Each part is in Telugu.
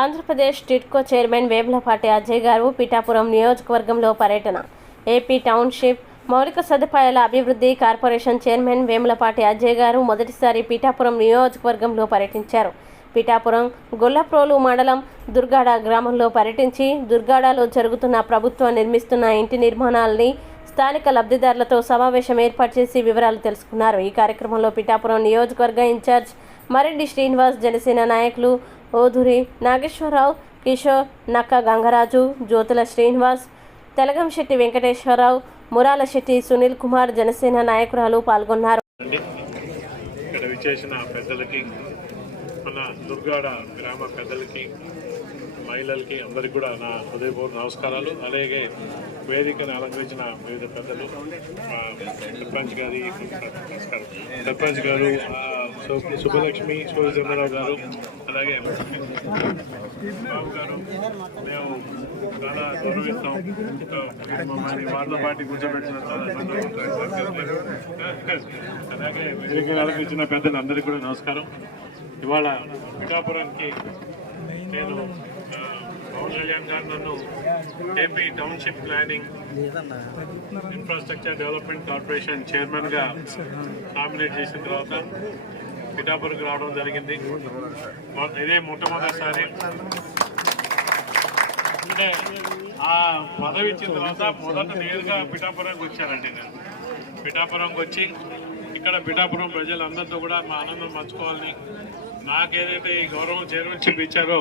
ఆంధ్రప్రదేశ్ టిడ్కో చైర్మన్ వేములపాటి అజయ్ గారు పిఠాపురం నియోజకవర్గంలో పర్యటన. ఏపీ టౌన్షిప్ మౌలిక సదుపాయాల అభివృద్ధి కార్పొరేషన్ చైర్మన్ వేములపాటి అజయ్ గారు మొదటిసారి పిఠాపురం నియోజకవర్గంలో పర్యటించారు. పిఠాపురం గొల్లప్రోలు మండలం దుర్గాడ గ్రామంలో పర్యటించి దుర్గాడలో జరుగుతున్న ప్రభుత్వం నిర్మిస్తున్న ఇంటి నిర్మాణాలని స్థానిక లబ్ధిదారులతో సమావేశం ఏర్పాటు చేసి వివరాలు తెలుసుకున్నారు. ఈ కార్యక్రమంలో పిఠాపురం నియోజకవర్గ ఇన్ఛార్జ్ మరెడ్డి శ్రీనివాస్ జనసేన నాయకులు ఓధురి నాగేశ్వరరావు కిషోర్ నక్క గంగరాజు జ్యోతుల శ్రీనివాస్ తెలగంశెట్టి వెంకటేశ్వరరావు మురాల శెట్టి సునీల్ కుమార్ జనసేన నాయకురాలు పాల్గొన్నారు. ఇక్కడ విచేసిన పెద్దలకి మన దుర్గాడ గ్రామ పెద్దలకి మహిళలకి అందరికి కూడా నా హృదయపూర్వ నమస్కారాలు. అలాగే వేదికను అలంకరించిన వివిధ పెద్దలు సర్పంచ్ గారి సర్పంచ్ గారు సు- సుబ్బలక్ష్మి సూర్యచంద్రరావు గారు అలాగే బాబు గారు మేము చాలా గౌరవిస్తాం మమ్మల్ని వారితో పాటు కూర్చోబెట్టిన. అలాగే వేదికను అలంకరించిన పెద్దలందరికీ కూడా నమస్కారం ఇవాళ పిఠాపురానికి నేను పవన్ కళ్యాణ్ గారు నన్ను AP township planning infrastructure development corporation చైర్మన్గా నామినేట్ చేసిన తర్వాత పిఠాపురంకి రావడం జరిగింది. ఇదే మొట్టమొదటిసారి. అంటే ఆ పదవి ఇచ్చిన తర్వాత మొదట నేరుగా పిఠాపురంకి వచ్చానండి నేను. పిఠాపురంకి వచ్చి ఇక్కడ పిఠాపురం ప్రజలందరితో కూడా మా ఆనందం పంచుకోవాలని నాకేదైతే ఈ గౌరవం చైర్మన్షిప్ ఇచ్చారో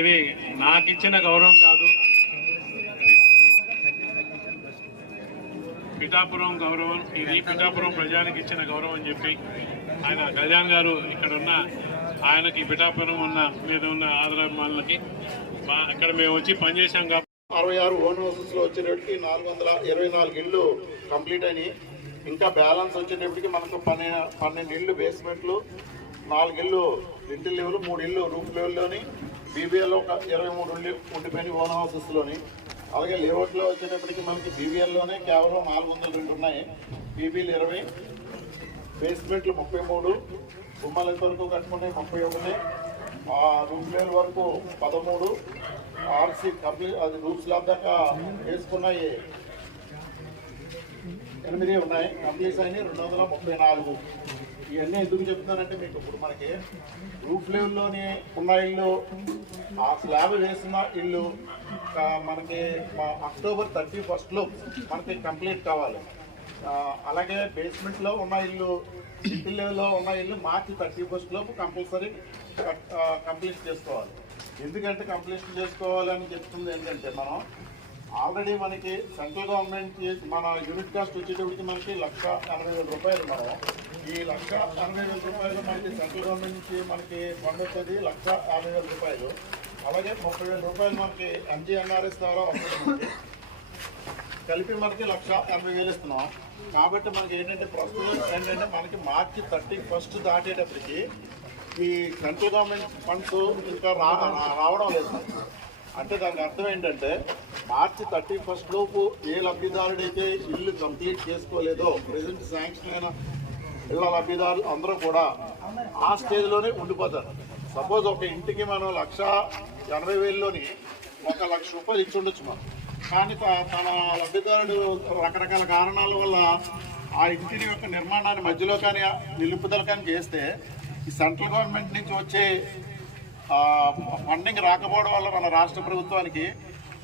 ఇది నాకు ఇచ్చిన గౌరవం కాదు. పిఠాపురం గౌరవం ఇది పిఠాపురం ప్రజానికి ఇచ్చిన గౌరవం అని చెప్పి ఆయన కళ్యాణ్ గారు ఇక్కడ ఉన్న ఆయనకి పిఠాపురం ఉన్న మీద ఉన్న ఆదరాభిమానులకి మా ఇక్కడ మేము వచ్చి పనిచేసాం కాబట్టి అరవై ఆరు ఓన్ హౌసెస్లో వచ్చేటప్పటికి నాలుగు వందల ఇరవై నాలుగు ఇళ్ళు కంప్లీట్ అయినాయి. ఇంకా బ్యాలెన్స్ వచ్చేటప్పటికి మనకు పన్నె పన్నెండు ఇళ్ళు బేస్మెంట్లు నాలుగు ఇళ్ళు లిటిల్ లెవెల్ మూడు ఇళ్ళు రూమ్ లెవెల్లోని బీబీఎల్లో ఒక ఇరవై మూడు ఇళ్ళు ఉండిపోయినాయి ఓన్ హౌసెస్లోని అలాగే లేఅవుట్లో వచ్చేటప్పటికి మనకి బీబీఎల్లోనే కేవలం నాలుగు వందల రెండు ఉన్నాయి. బీబీలు ఇరవై బేస్మెంట్లు ముప్పై మూడు గుమ్మాల వరకు కట్టుకున్నాయి ముప్పై ఒకటి ఆ రూమ్ లెవెల్ వరకు పదమూడు ఆర్సీ కంప్లీట్ అది రూమ్ స్లాబ్ దాకా వేసుకున్నాయి. ఎనిమిది ఉన్నాయి. కంప్లీట్ అయినాయి. రెండు వందల ముప్పై నాలుగు. ఇవన్నీ ఎందుకు చెప్తున్నానంటే మీకు ఇప్పుడు మనకి రూఫ్ లెవెల్లోని ఉన్న ఇల్లు ఆ స్లాబ్ వేసిన ఇల్లు మనకి అక్టోబర్ థర్టీ ఫస్ట్లో మనకి కంప్లీట్ కావాలి. అలాగే బేస్మెంట్లో ఉన్న ఇల్లు సింగిల్ లెవెల్లో ఉన్న ఇల్లు మార్చి థర్టీ ఫస్ట్లోపు కంపల్సరీ కంప్లీట్ చేసుకోవాలి. ఎందుకంటే కంప్లీట్ చేసుకోవాలని చెప్తుంది ఏంటంటే మనం ఆల్రెడీ మనకి సెంట్రల్ గవర్నమెంట్ మన యూనిట్ కాస్ట్ వచ్చేటప్పటికి మనకి లక్ష ఎనభై వేల రూపాయలు మనం. ఈ లక్ష ఎనభై వేల రూపాయలు మనకి సెంట్రల్ గవర్నమెంట్ నుంచి మనకి ఫండ్ వచ్చేది లక్ష యాభై వేల రూపాయలు. అలాగే ముప్పై వేల రూపాయలు మనకి ఎంజీఎన్ఆర్ఎస్ ద్వారా కలిపి మనకి లక్ష ఎనభై వేలు ఇస్తున్నాం. కాబట్టి మనకి ఏంటంటే ప్రస్తుతం ఏంటంటే మనకి మార్చి థర్టీ ఫస్ట్ దాటేటప్పటికి ఈ సెంట్రల్ గవర్నమెంట్ ఫండ్స్ ఇంకా రావడం లేదు. అంటే దానికి అర్థం ఏంటంటే మార్చి థర్టీ ఫస్ట్ లోపు ఏ లబ్ధిదారుడైతే ఇల్లు కంప్లీట్ చేసుకోలేదో ప్రజెంట్ శాంక్షన్ అయిన ఇళ్ళ లబ్ధిదారులు అందరూ కూడా ఆ స్టేజ్లోనే ఉండిపోతారు. సపోజ్ ఒక ఇంటికి మనం లక్ష ఎనభై వేలలోని ఒక లక్ష రూపాయలు ఇచ్చి ఉండొచ్చు మనం. కానీ త- తన లబ్ధిదారుడు రకరకాల కారణాల వల్ల ఆ ఇంటిని యొక్క నిర్మాణాన్ని మధ్యలో కానీ నిలుపుదల కానీ చేస్తే ఈ సెంట్రల్ గవర్నమెంట్ నుంచి వచ్చే ఫండింగ్ రాకపోవడం వల్ల మన రాష్ట్ర ప్రభుత్వానికి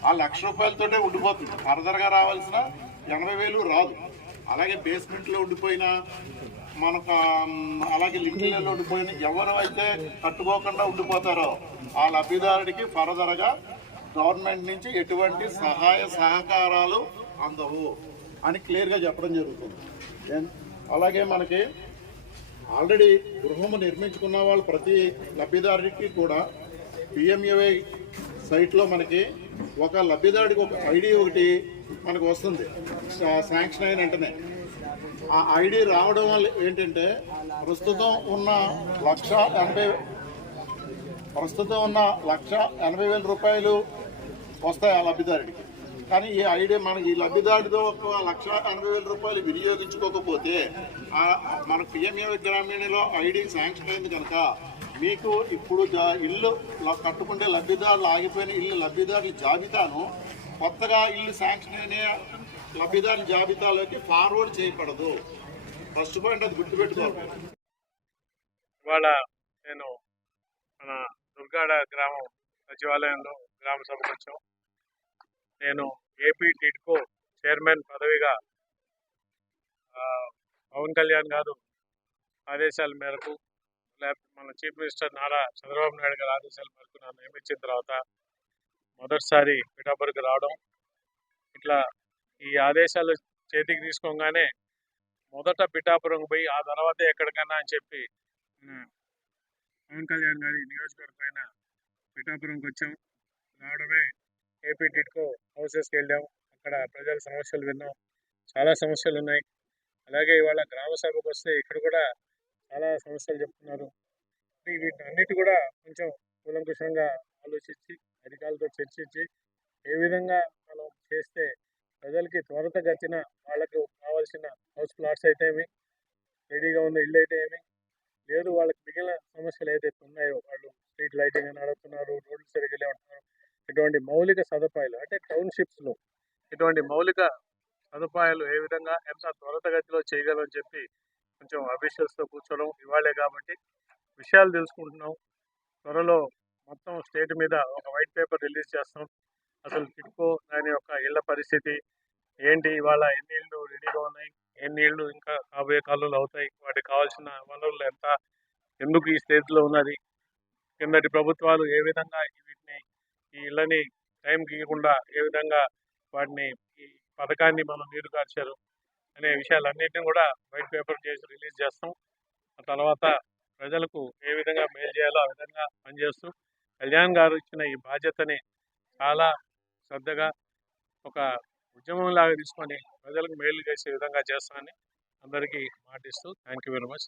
ఆ లక్ష రూపాయలతోటే ఉండిపోతుంది. ఫర్దర్గా రావాల్సిన ఎనభై వేలు రాదు. అలాగే బేస్మెంట్లో ఉండిపోయిన మనకు అలాగే లింకులలో ఉండిపోయిన ఎవరు అయితే కట్టుకోకుండా ఉండిపోతారో ఆ లబ్ధిదారుడికి ఫర్దర్గా గవర్నమెంట్ నుంచి ఎటువంటి సహాయ సహకారాలు అందవు అని క్లియర్గా చెప్పడం జరుగుతుంది. అలాగే మనకి ఆల్రెడీ గృహము నిర్మించుకున్న వాళ్ళు ప్రతి లబ్ధిదారుడికి కూడా పిఎంఏవై సైట్లో మనకి ఒక లబ్ధిదారుడికి ఒక ఐడి ఒకటి మనకు వస్తుంది. శాంక్షన్ అయిన వెంటనే. ఆ ఐడి రావడం వల్ల ఏంటంటే ప్రస్తుతం ఉన్న లక్ష ఎనభై ప్రస్తుతం ఉన్న లక్ష ఎనభై వేల రూపాయలు వస్తాయి ఆ లబ్ధిదారుడికి. కానీ ఈ ఐడి మనకి ఈ లబ్ధిదారుడితో ఒక లక్ష ఎనభై వేల రూపాయలు వినియోగించుకోకపోతే మన పిఎంఏ గ్రామీణలో ఐడి శాంక్షన్ అయింది కనుక మీకు ఇప్పుడు జా- ఇల్లు కట్టుకుంటే లబ్ధిదారులు ఆగిపోయిన ఇల్లు లబ్ధిదారుల జాబితాను కొత్తగా ఇల్లు శాంక్షన్ అయిన లబ్ధిదారుల జాబితాలోకి ఫార్వర్డ్ చేయకూడదు. ఫస్ట్ పాయింట్ అది గుర్తుపెట్టుకోవాలి. ఇవాళ నేను మన దుర్గాడ గ్రామం సచివాలయంలో గ్రామ సభకు వచ్చాం నేను ఏపీ టిడ్కో చైర్మన్ పదవిగా పవన్ కళ్యాణ్ గారు ఆదేశాల మేరకు లేకపోతే మన చీఫ్ మినిస్టర్ నారా చంద్రబాబు నాయుడు గారి ఆదేశాల మేరకు నన్ను నియమించిన తర్వాత మొదటిసారి పిఠాపురికి రావడం ఇట్లా ఈ ఆదేశాలు చేతికి తీసుకోగానే మొదట పిఠాపురం పోయి ఆ తర్వాతే ఎక్కడికన్నా అని చెప్పి పవన్ కళ్యాణ్ గారి నియోజకవర్గమైన పిఠాపురంకి వచ్చాం. రావడమే ఏపీ టిట్కో హౌసెస్కి వెళ్ళాం. అక్కడ ప్రజల సమస్యలు విన్నాం. చాలా సమస్యలు ఉన్నాయి. అలాగే ఇవాళ గ్రామ సభకు వస్తే ఇక్కడ కూడా చాలా సమస్యలు చెప్తున్నారు. వీటన్నిటి కూడా కొంచెం కూలంకుషంగా ఆలోచించి అధికారులతో చర్చించి ఏ విధంగా మనం చేస్తే ప్రజలకి త్వరతగతిన వాళ్ళకు కావాల్సిన హౌస్ ప్లాట్స్ అయితే ఏమి రెడీగా ఉన్న ఇల్లు అయితే ఏమి లేదు వాళ్ళకి మిగిలిన సమస్యలు ఏదైతే ఉన్నాయో వాళ్ళు స్ట్రీట్ లైటింగ్ అని అడుగుతున్నారు రోడ్లు సరిగ్గా ఉంటున్నారు ఇటువంటి మౌలిక సదుపాయాలు అంటే టౌన్షిప్స్లో ఇటువంటి మౌలిక సదుపాయాలు ఏ విధంగా ఎంత త్వరతగతిలో చేయగలని చెప్పి కొంచెం అఫీషియల్స్తో కూర్చోవడం ఇవాళే కాబట్టి విషయాలు తెలుసుకుంటున్నాం. త్వరలో మొత్తం స్టేట్ మీద ఒక వైట్ పేపర్ రిలీజ్ చేస్తాం. అసలు టిడ్కో దాని యొక్క ఇళ్ళ పరిస్థితి ఏంటి? ఇవాళ ఎన్ని ఇళ్ళు రెడీగా ఉన్నాయి? ఎన్ని ఇళ్ళు ఇంకా కాబోయే కాలంలో అవుతాయి? వాటికి కావాల్సిన వనరులు ఎంత? ఎందుకు ఈ స్టేజ్లో ఉన్నది? కిందటి ప్రభుత్వాలు ఏ విధంగా వీటిని ఈ ఇళ్ళని టైం గీయకుండా ఏ విధంగా వాటిని ఈ పథకాన్ని మనం నీరుగార్చారు అనే విషయాలన్నింటినీ కూడా వైట్ పేపర్ చేసి రిలీజ్ చేస్తాం. ఆ తర్వాత ప్రజలకు ఏ విధంగా మేలు చేయాలో ఆ విధంగా పనిచేస్తూ కళ్యాణ్ గారు ఇచ్చిన ఈ బాధ్యతని చాలా శ్రద్ధగా ఒక ఉద్యమం లాగా తీసుకొని ప్రజలకు మేలు చేసే విధంగా చేస్తామని అందరికీ మాటిస్తూ థ్యాంక్ యూ వెరీ మచ్.